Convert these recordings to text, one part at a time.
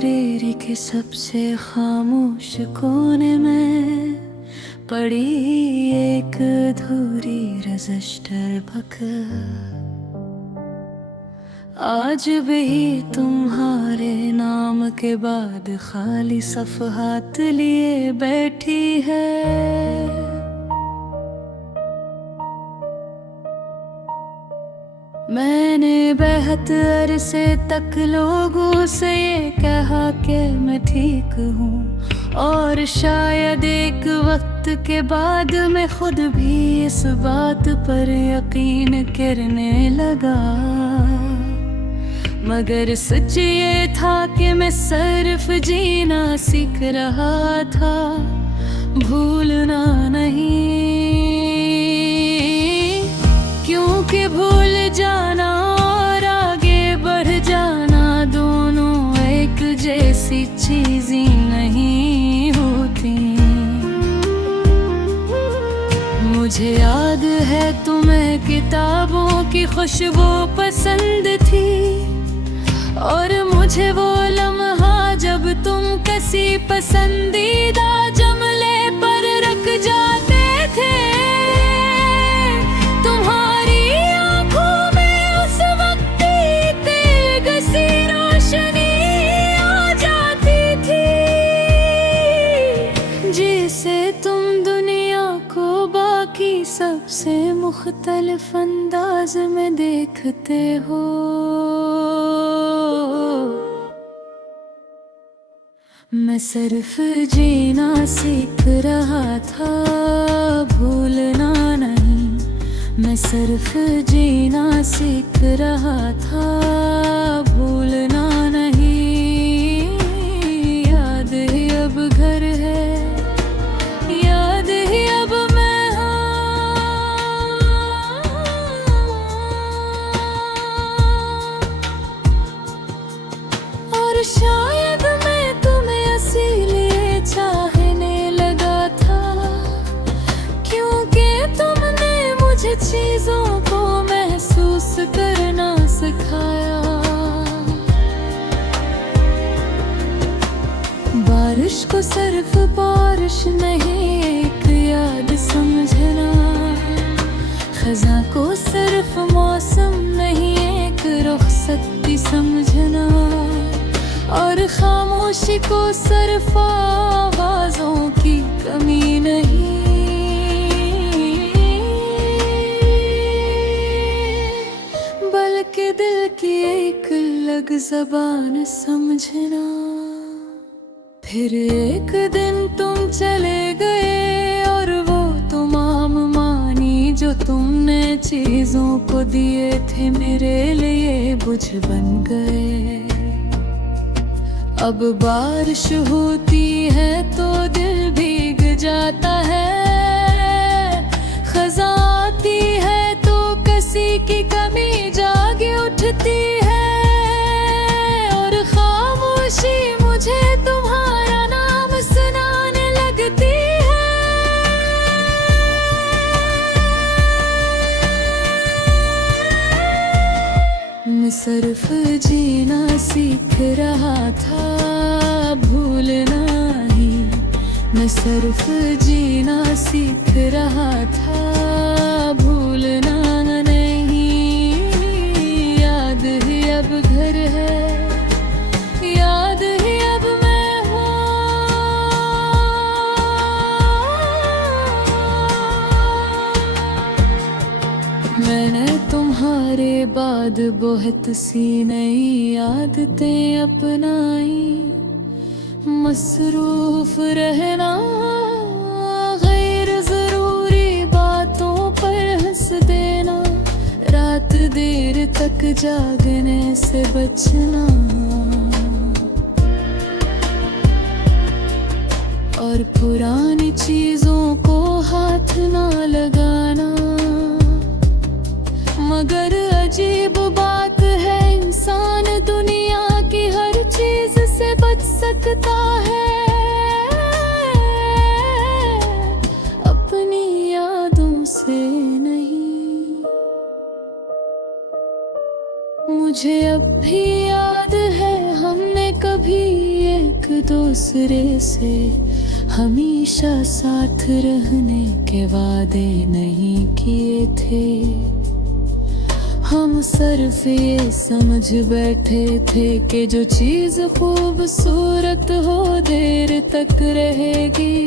Library के सबसे खामोश कोने में पड़ी एक अधूरी रजिस्टर बुक। आज भी तुम्हारे नाम के बाद खाली सफ़हात लिए बैठी है। मैंने बेहद अरसे तक लोगों से ये कहा कि मैं ठीक हूँ, और शायद एक वक्त के बाद मैं खुद भी इस बात पर यकीन करने लगा। मगर सच ये था कि मैं सिर्फ जीना सीख रहा था, भूलना नहीं। क्योंकि भूल जाना और आगे बढ़ जाना दोनों एक जैसी चीजें नहीं होती। मुझे याद है तुम्हें किताबों की खुशबू पसंद थी, और मुझे वो लम्हा जब तुम किसी पसंदीदा जमले पर रख जाते थे। तुम्हारी आंखों में उस वक्त तेज सी रोशनी आ जाती थी, जिसे तुम दुनिया को बाकी सबसे मुख्तलिफ अंदाज में देखते हो। मैं सिर्फ जीना सीख रहा था, भूलना नहीं। मैं सिर्फ जीना सीख रहा था, भूलना नहीं। याद ही अब घर है, याद ही अब मैं हूँ, और शायद इसीलिए चाहने लगा था, क्योंकि तुमने मुझे चीजों को महसूस करना सिखाया। बारिश को सिर्फ बारिश नहीं एक याद समझना, खज़ां को सिर्फ मौसम नहीं एक रुखसती समझना, और खामोशी को सिर्फ आवाज़ों की कमी नहीं, बल्कि दिल की एक अलग ज़बान समझना। फिर एक दिन तुम चले गए, और वो तमाम मानी जो तुमने चीज़ों को दिए थे मेरे लिए बुझ बन गए। अब बारिश होती है तो दिल भीग जाता है, खज़ां आती है तो किसी की कमी जाग उठती है, और खामोशी मुझे तुम्हारा नाम सुनाने लगती है। मैं सिर्फ जीना सीख रहा था, भूलना ही। मैं सिर्फ जीना सीख रहा था, भूलना नहीं। याद ही अब घर है, याद ही अब मैं हूँ, मैंने तुम्हारे बाद बहुत सी नई आदतें अपनाई। मसरूफ रहना, गैर जरूरी बातों पर हंस देना, रात देर तक जागने से बचना, और पुरानी चीजों को हाथ ना लगाना। मगर अजीब बात है, इंसान दुनिया की हर चीज से बच सकता है, अपनी यादों से नहीं। मुझे अब भी याद है हमने कभी एक दूसरे से हमेशा साथ रहने के वादे नहीं किए थे। हम सिर्फ ये समझ बैठे थे कि जो चीज़ खूबसूरत हो देर तक रहेगी,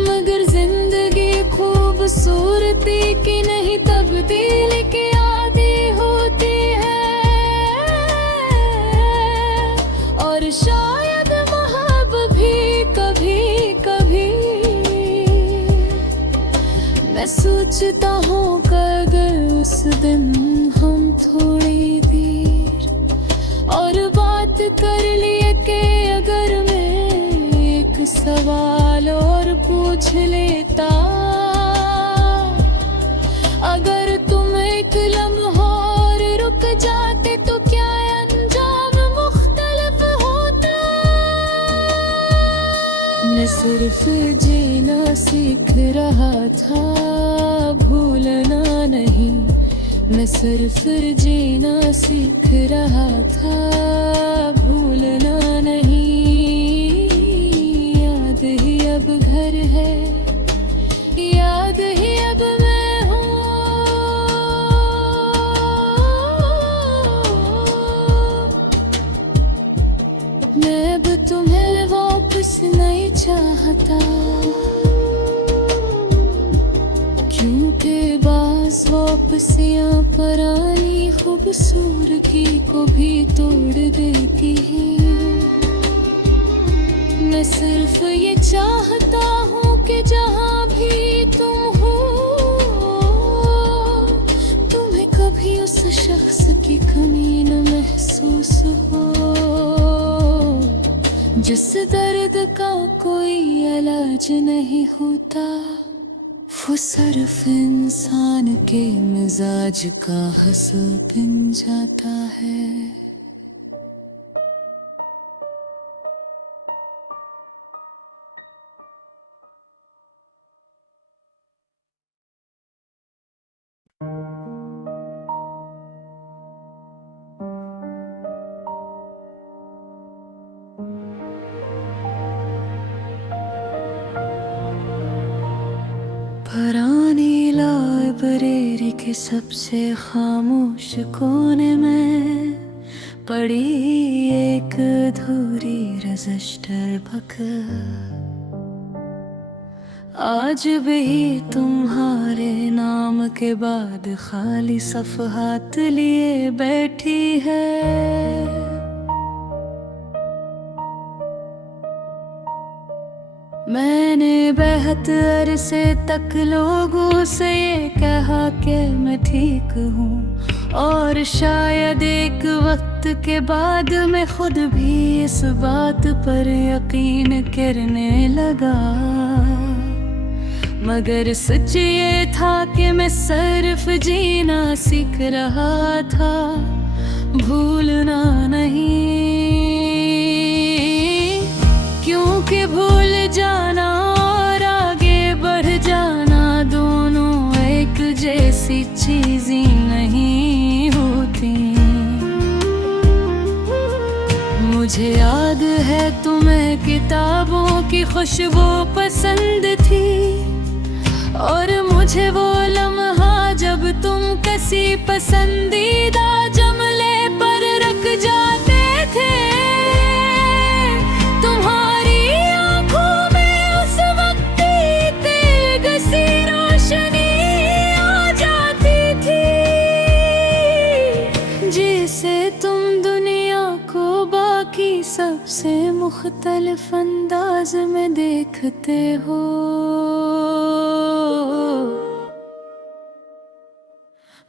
मगर जिंदगी खूबसूरती की नहीं तब्दील की आदी होती है। और शायद मोहब्बत भी कभी कभी मैं सोचता हूँ कि अगर उस दिन हम थोड़ी देर और बात कर लिए कि अगर मैं एक सवाल और पूछ लेता, अगर तुम एक लम्हा और रुक जाते तो क्या अंजाम मुख्तलिफ होता। मैं सिर्फ जीना सीख रहा था, भूलना नहीं। मैं सिर्फ जीना सीख रहा था, भूलना नहीं। याद ही अब घर है, याद ही अब मैं हूँ। मैं अब तुम्हें वापस नहीं चाहता, क्योंकि बास वापसियाँ पुरानी खूबसूरती को भी तोड़ देती हैं। मैं सिर्फ ये चाहता हूँ कि जहाँ भी तुम हो, तुम्हें कभी उस शख्स की कमी न महसूस हो, जिस दर्द का कोई इलाज नहीं होता। वो सिर्फ इंसान के मिजाज का हसल बन जाता है। पुरानी लाइब्रेरी के सबसे खामोश कोने में पड़ी एक अधूरी रजिस्टर बुक। आज भी तुम्हारे नाम के बाद खाली सफ़हात लिए बैठी है। मैंने बेहद अरसे तक लोगों से ये कहा कि मैं ठीक हूँ, और शायद एक वक्त के बाद मैं खुद भी इस बात पर यकीन करने लगा। मगर सच ये था कि मैं सिर्फ जीना सीख रहा था, भूलना नहीं। क्योंकि भूल जाना और आगे बढ़ जाना दोनों एक जैसी चीज़ें नहीं होती। मुझे याद है तुम्हें किताबों की खुशबू पसंद थी, और मुझे वो लम्हा जब तुम किसी पसंदीदा जमले पर रख जाते थे। तुम्हारी आंखों में उस वक्त तेज सी रोशनी आ जाती थी, जिसे तुम दुनिया को बाकी सबसे मुख्तलिफ अंदाज में देखते हो।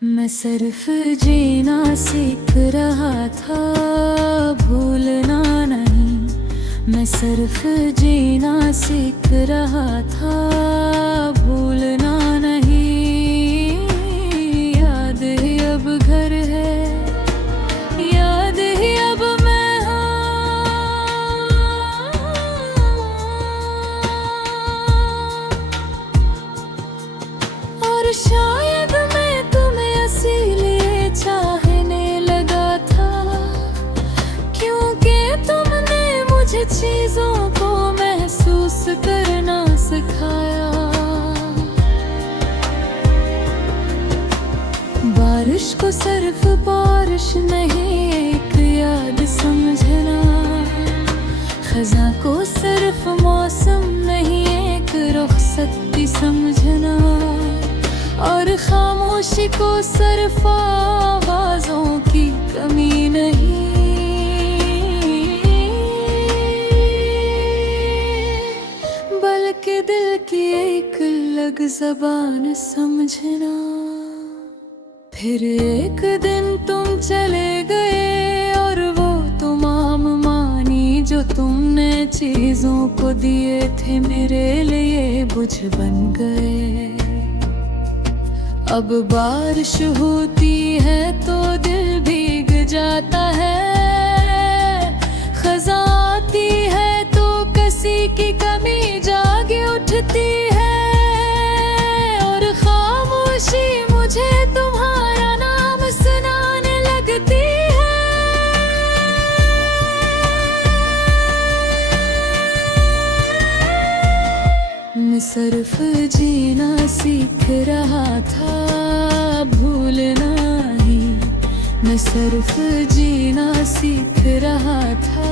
मैं सिर्फ जीना सीख रहा था, भूलना नहीं। मैं सिर्फ जीना सीख रहा था, भूलना नहीं। याद ही अब घर है, याद ही अब मैं हूँ। और शायद मैं तुम्हें इसीलिए चाहने लगा था, क्योंकि तुमने चीजों को महसूस करना सिखाया। बारिश को सिर्फ बारिश नहीं एक याद समझना, खज़ां को सिर्फ मौसम नहीं एक रुखसती समझना, और खामोशी को सिर्फ आवाज़ों की कमी नहीं बल्कि दिल की एक अलग ज़बान समझना। फिर एक दिन तुम चले गए और वो तमाम मानी जो तुमने चीजों को दिए थे मेरे लिए बुझ बन गए। अब बारिश होती है तो दिल भीग जाता है, खज़ां आती है तो किसी की कमी जाग उठती है, और खामोशी मुझे तुम्हारा नाम सुनाने लगती है। मैं सिर्फ जीना सीख रहा था, भूलना ही। मैं सिर्फ जीना सीख रहा था,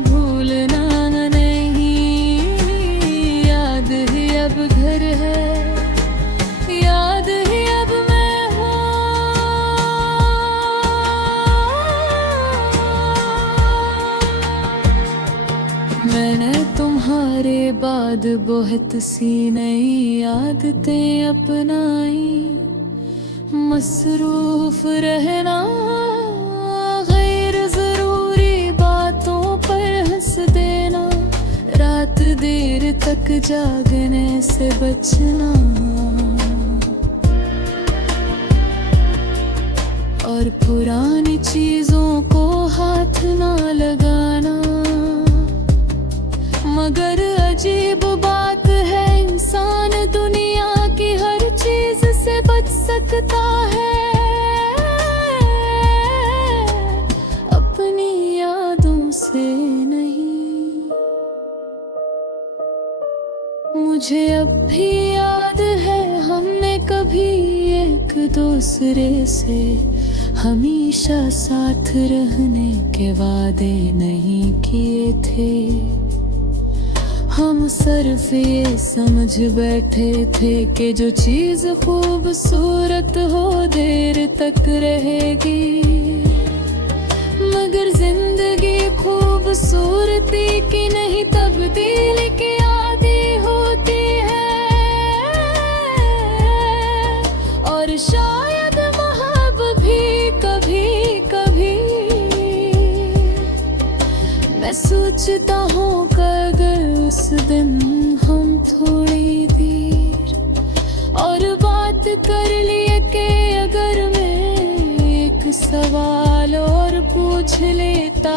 भूलना नहीं। याद ही अब घर है, याद ही अब मैं हूँ। मैंने तुम्हारे बाद बहुत सी नई आदतें अपनाई, मसरूफ रहना, गैर जरूरी बातों पर हंस देना, रात देर तक जागने से बचना, और पुरानी चीजों को हाथ ना लगाना। मगर अजीब बात है, इंसान दुनिया की हर चीज से बच सकता है, अपनी यादों से नहीं। मुझे अब भी याद है हमने कभी एक दूसरे से हमेशा साथ रहने के वादे नहीं किए थे। हम सिर्फ ये समझ बैठे थे कि जो चीज खूबसूरत हो देर तक रहेगी, मगर जिंदगी खूबसूरती की नहीं तब्दीली की आदी होती है, और शायद मोहब्बत भी कभी कभी। मैं सोचता हूँ अगर उस दिन हम थोड़ी देर और बात कर लिए कि अगर मैं एक सवाल और पूछ लेता,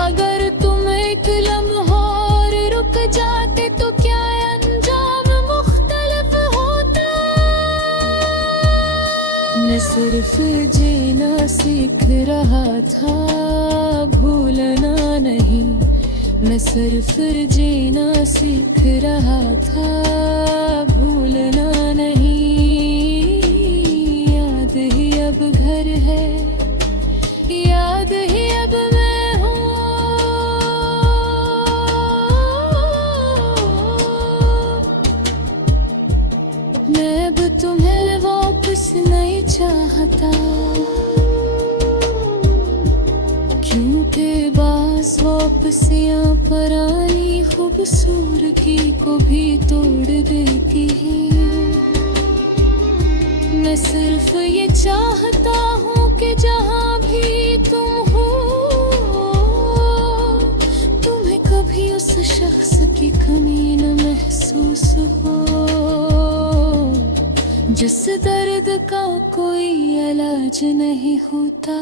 अगर तुम एक लम्हा और रुक जाते तो क्या अंजाम मुख्तलिफ होता। मैं सिर्फ जीना सीख रहा था, भूलना नहीं। मैं सिर्फ जीना सीख रहा था, भूलना नहीं। याद ही अब घर है, याद ही अब मैं हूँ। मैं अब तुम्हें वापस नहीं चाहता, क्योंकि बास वापसियाँ पुरानी खूबसूरती को भी तोड़ देती है। मैं सिर्फ ये चाहता हूँ कि जहाँ भी तुम हो, तुम्हें कभी उस शख्स की कमी न महसूस हो, जिस दर्द का कोई इलाज नहीं होता।